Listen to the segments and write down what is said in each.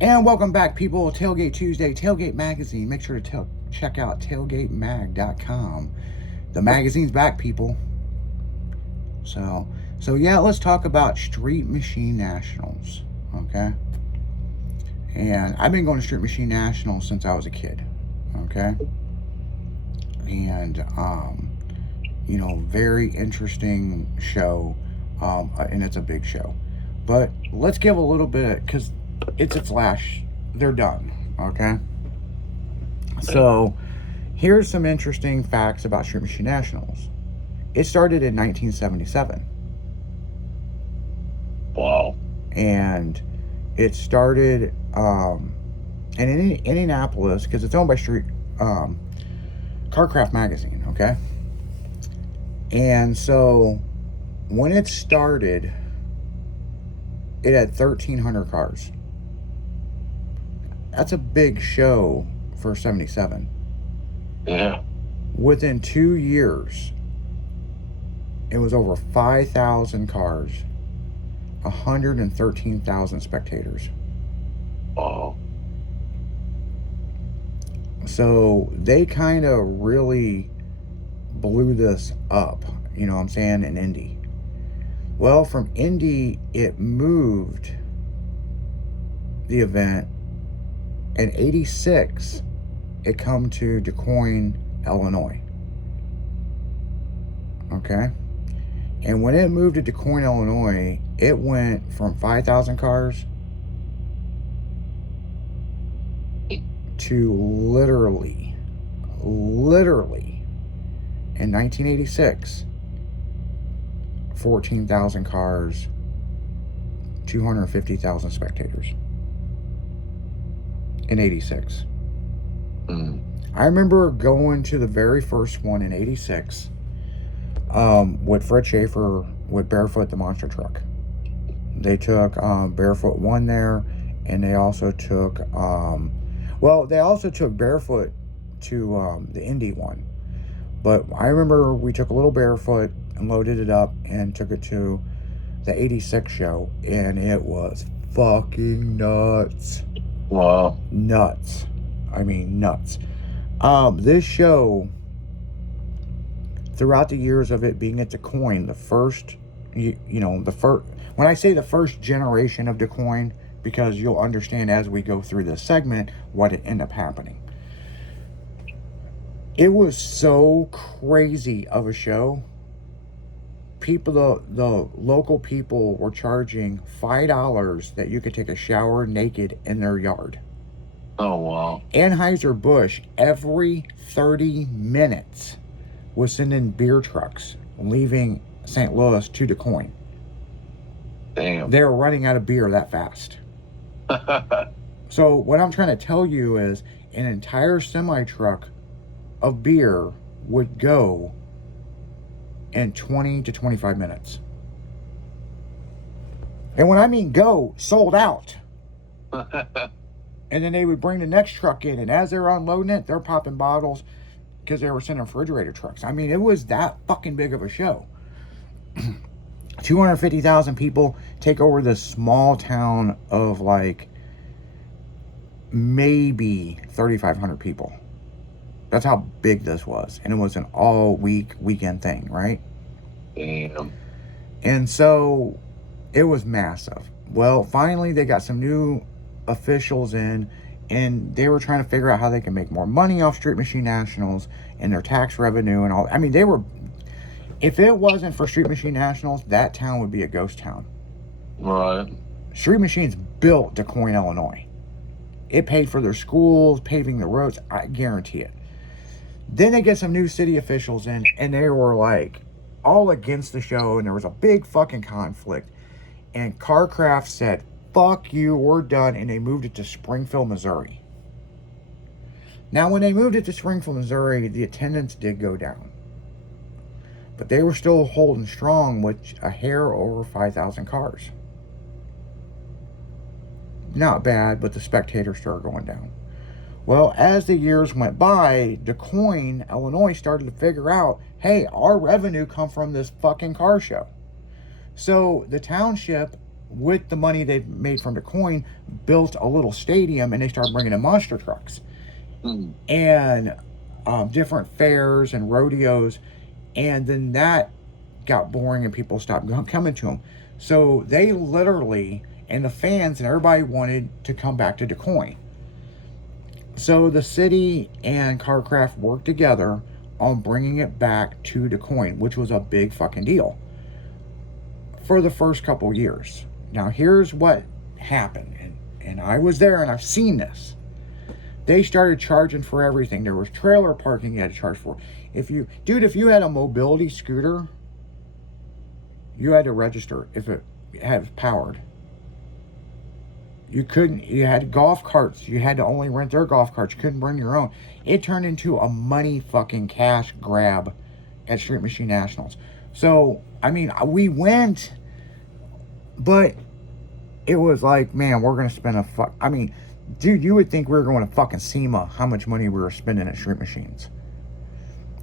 And welcome back, people. Tailgate Tuesday, Tailgate Magazine. Make sure to check out tailgatemag.com. The magazine's back, people. So, yeah, let's talk about Street Machine Nationals, okay? And I've been going to Street Machine Nationals since I was a kid, okay? And, very interesting show, and it's a big show. But let's give a little bit, because it's a flash. They're done, okay? So, here's some interesting facts about Street Machine Nationals. It started in 1977. Wow. And it started in Indianapolis, because it's owned by Carcraft Magazine, okay? And so, when it started, it had 1,300 cars. That's a big show for 77. Yeah. Within 2 years, it was over 5,000 cars, 113,000 spectators. Wow. So they kind of really blew this up, you know what I'm saying, in Indy. Well, from Indy, it moved the event. In 86, it come to Du Quoin, Illinois. Okay? And when it moved to Du Quoin, Illinois, it went from 5,000 cars to literally, in 1986, 14,000 cars, 250,000 spectators. In 86. I remember going to the very first one in 86 with Fred Schaefer with Barefoot the Monster Truck. They took Barefoot 1 there, and they also took Barefoot to the Indy one. But I remember we took a little Barefoot and loaded it up and took it to the 86 show, and it was fucking nuts. Wow. Nuts. I mean, nuts. This show, throughout the years of it being at Du Quoin, the first, when I say the first generation of Du Quoin, because you'll understand as we go through this segment what it ended up happening. It was so crazy of a show. People, the local people were charging $5 that you could take a shower naked in their yard. Oh, wow. Anheuser-Busch, every 30 minutes, was sending beer trucks leaving St. Louis to Du Quoin. Damn. They were running out of beer that fast. So what I'm trying to tell you is an entire semi-truck of beer would go in 20 to 25 minutes. And when I mean go, sold out. And then they would bring the next truck in, and as they're unloading it, they're popping bottles because they were sending refrigerator trucks. I mean, it was that fucking big of a show. 250,000 people take over this small town of like maybe 3,500 people. That's how big this was. And it was an weekend thing, right? Damn. And so it was massive. Well, finally they got some new officials in, and they were trying to figure out how they can make more money off Street Machine Nationals and their tax revenue and all. I mean, if it wasn't for Street Machine Nationals, that town would be a ghost town. Right. Street Machines built Du Quoin, Illinois. It paid for their schools, paving the roads. I guarantee it. Then they get some new city officials in, and they were like all against the show, and there was a big fucking conflict. And Carcraft said, fuck you, we're done, and they moved it to Springfield, Missouri. Now, when they moved it to Springfield, Missouri, the attendance did go down. But they were still holding strong with a hair over 5,000 cars. Not bad, but the spectators started going down. Well, as the years went by, Du Quoin, Illinois started to figure out, hey, our revenue come from this fucking car show. So the township with the money they made from the coin, built a little stadium, and they started bringing in monster trucks and different fairs and rodeos, and then that got boring and people stopped coming to them. So they literally, and the fans and everybody wanted to come back to DeCoin. So the city and Carcraft worked together on bringing it back to DeCoin, which was a big fucking deal for the first couple years. Now here's what happened, and I was there and I've seen this. They started charging for everything. There was trailer parking you had to charge for. If you had a mobility scooter, you had to register if it had powered. You couldn't, you had golf carts, you had to only rent their golf carts, you couldn't bring your own. It turned into a money fucking cash grab at Street Machine Nationals. So, I mean, we went, but it was like, man, we're going to spend I mean, dude, you would think we were going to fucking SEMA how much money we were spending at Street Machines.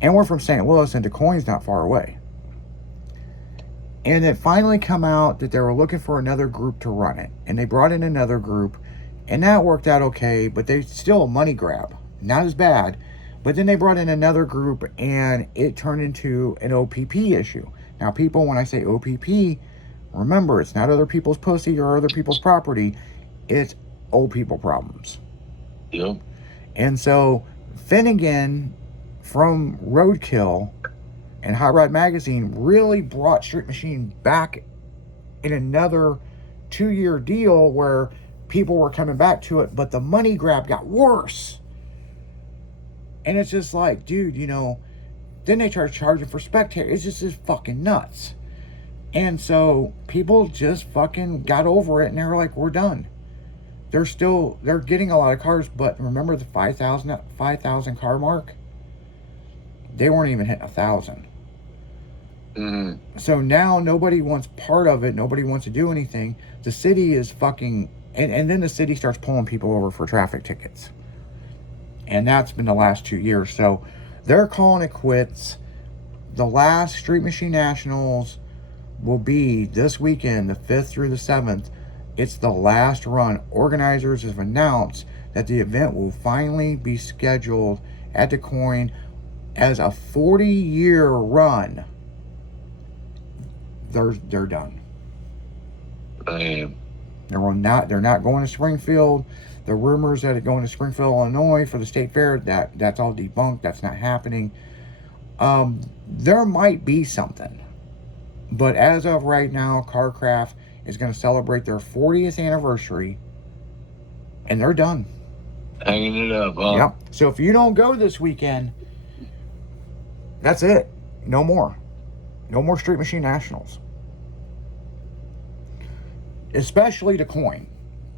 And we're from St. Louis, and DeCoin's not far away. And it finally come out that they were looking for another group to run it. And they brought in another group, and that worked out okay, but they still a money grab. Not as bad. But then they brought in another group, and it turned into an OPP issue. Now, people, when I say OPP, remember, it's not other people's pussy or other people's property. It's old people problems. Yep. And so Finnegan from Roadkill and Hot Rod Magazine really brought Street Machine back in another 2-year deal where people were coming back to it, but the money grab got worse. And it's just like, dude, you know, then they started charging for spectators. It's just fucking nuts. And so people just fucking got over it, and they were like, we're done. They're getting a lot of cars, but remember the 5,000 car mark? They weren't even hitting 1,000. So now nobody wants part of it. Nobody wants to do anything. The city is fucking... And then the city starts pulling people over for traffic tickets. And that's been the last 2 years. So they're calling it quits. The last Street Machine Nationals will be this weekend, the 5th through the 7th. It's the last run. Organizers have announced that the event will finally be scheduled at DeCoin as a 40-year run. They're done. Damn. They're not going to Springfield. The rumors that it's going to Springfield, Illinois for the state fair, that's all debunked. That's not happening. There might be something. But as of right now, Carcraft is going to celebrate their 40th anniversary. And they're done. Hanging it up, huh? Yep. So if you don't go this weekend, that's it. No more. No more Street Machine Nationals. Especially DeCoin.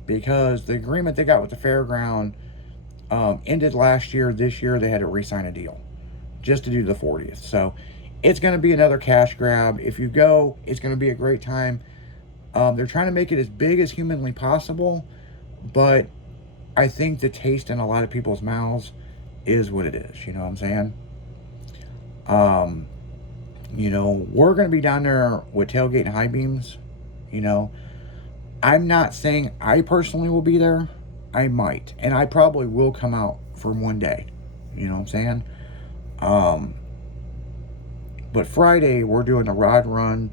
Because the agreement they got with the fairground ended last year. This year they had to re-sign a deal. Just to do the 40th. So it's going to be another cash grab. If you go, it's going to be a great time. They're trying to make it as big as humanly possible. But I think the taste in a lot of people's mouths is what it is. You know what I'm saying? You know, we're going to be down there with tailgate and high beams. You know, I'm not saying I personally will be there. I might. And I probably will come out for one day. You know what I'm saying? But Friday, we're doing the rod run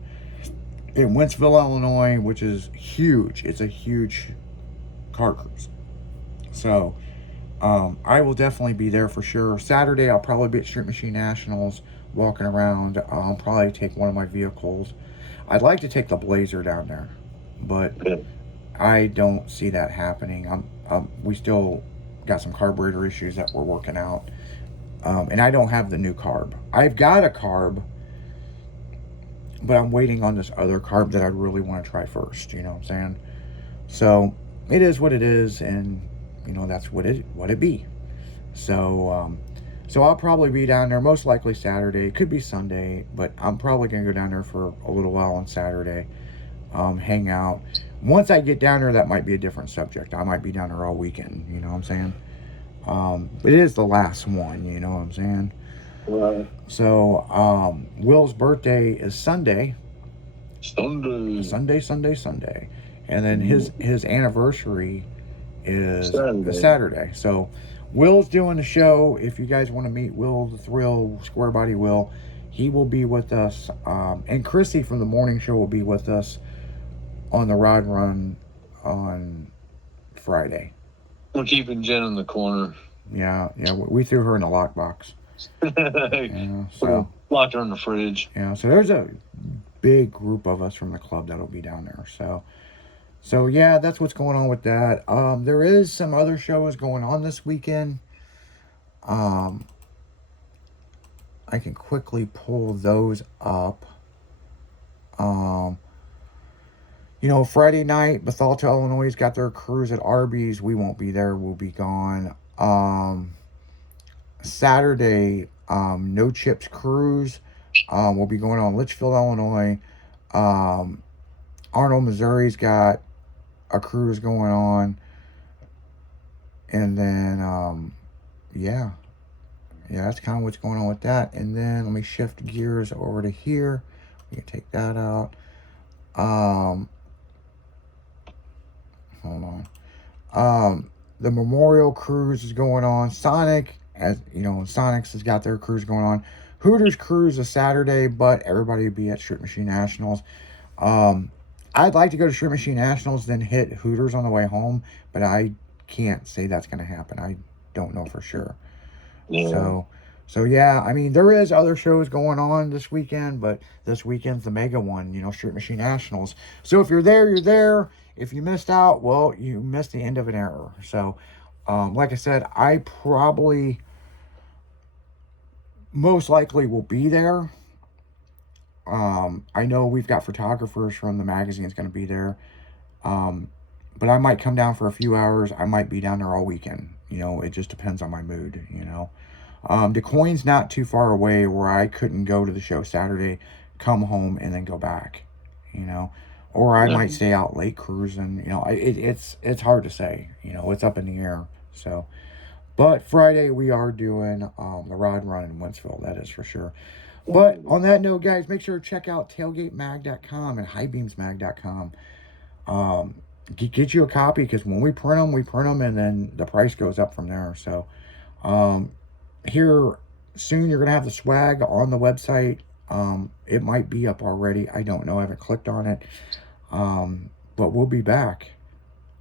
in Wentzville, Illinois, which is huge. It's a huge car cruise. So, I will definitely be there for sure. Saturday, I'll probably be at Street Machine Nationals, walking around. I'll probably take one of my vehicles. I'd like to take the Blazer down there, but I don't see that happening. We still got some carburetor issues that we're working out. And I don't have the new carb. I've got a carb, but I'm waiting on this other carb that I really want to try first. You know what I'm saying? So it is what it is, and you know that's what it be. So so I'll probably be down there most likely Saturday. It could be Sunday, but I'm probably gonna go down there for a little while on Saturday, hang out. Once I get down there, that might be a different subject. I might be down there all weekend. You know what I'm saying? But it is the last one, you know what I'm saying? Right. So, Will's birthday is Sunday. Sunday. Sunday. and then his anniversary is Saturday. Saturday. So Will's doing the show. If you guys want to meet Will the Thrill, Square Body Will, he will be with us. And Chrissy from the morning show will be with us on the ride run on Friday. We're keeping Jen in the corner. Yeah, we threw her in the lockbox. Yeah, so locked her in the fridge. Yeah, so there's a big group of us from the club that'll be down there. So yeah, that's what's going on with that. There is some other shows going on this weekend. I can quickly pull those up. Friday night, Bethalto, Illinois got their cruise at Arby's. We won't be there. We'll be gone. Saturday, No Chips Cruise. We'll be going on Litchfield, Illinois. Arnold, Missouri's got a cruise going on. And then, yeah, that's kind of what's going on with that. And then let me shift gears over to here. We can take that out. Hold on. The Memorial Cruise is going on. Sonic, as you know, Sonic's has got their cruise going on. Hooters Cruise is Saturday, but everybody will be at Strip Machine Nationals. I'd like to go to Strip Machine Nationals, then hit Hooters on the way home, but I can't say that's going to happen. I don't know for sure. Yeah. So yeah, I mean, there is other shows going on this weekend, but this weekend's the mega one, Strip Machine Nationals. So if you're there, you're there. If you missed out, well, you missed the end of an era. So, like I said, I probably most likely will be there. I know we've got photographers from the magazine's going to be there. But I might come down for a few hours. I might be down there all weekend. It just depends on my mood, DeCoin's not too far away where I couldn't go to the show Saturday, come home, and then go back, Or I might stay out late cruising. It's hard to say. It's up in the air. So, but Friday we are doing the rod run in Wentzville. That is for sure. But on that note, guys, make sure to check out tailgatemag.com and highbeamsmag.com. Get you a copy, because when we print them, and then the price goes up from there. So, here soon you're gonna have the swag on the website. It might be up already. I don't know. I haven't clicked on it. But we'll be back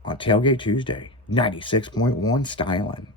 on Tailgate Tuesday, 96.1 Styling.